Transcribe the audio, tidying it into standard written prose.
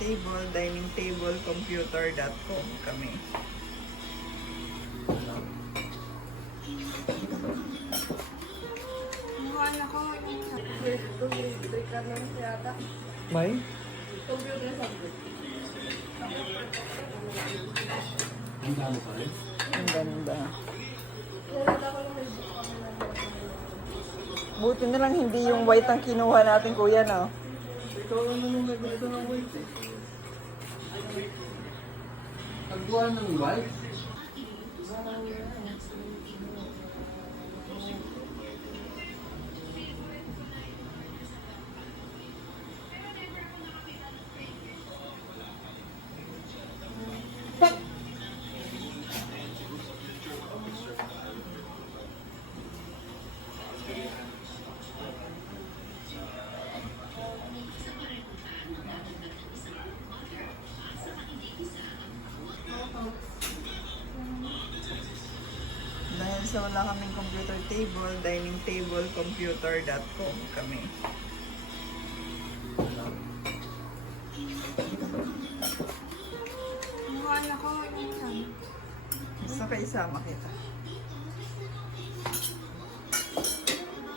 table, dining table, computer.com kami. Wala ko yung grade ka lang yata. May? Computer subject. Ang dami pa rin. Ang ganda. Nalala ko lang may book kami na. Buti na lang hindi yung white ang kinuha natin, kuya, no? Ikaw ano nung nagbalito ng white eh? Pagbuha ng white? Dahil sa wala kaming computer table, dining table, computer.com kami. Wala ko yung Gusto ka isama kita.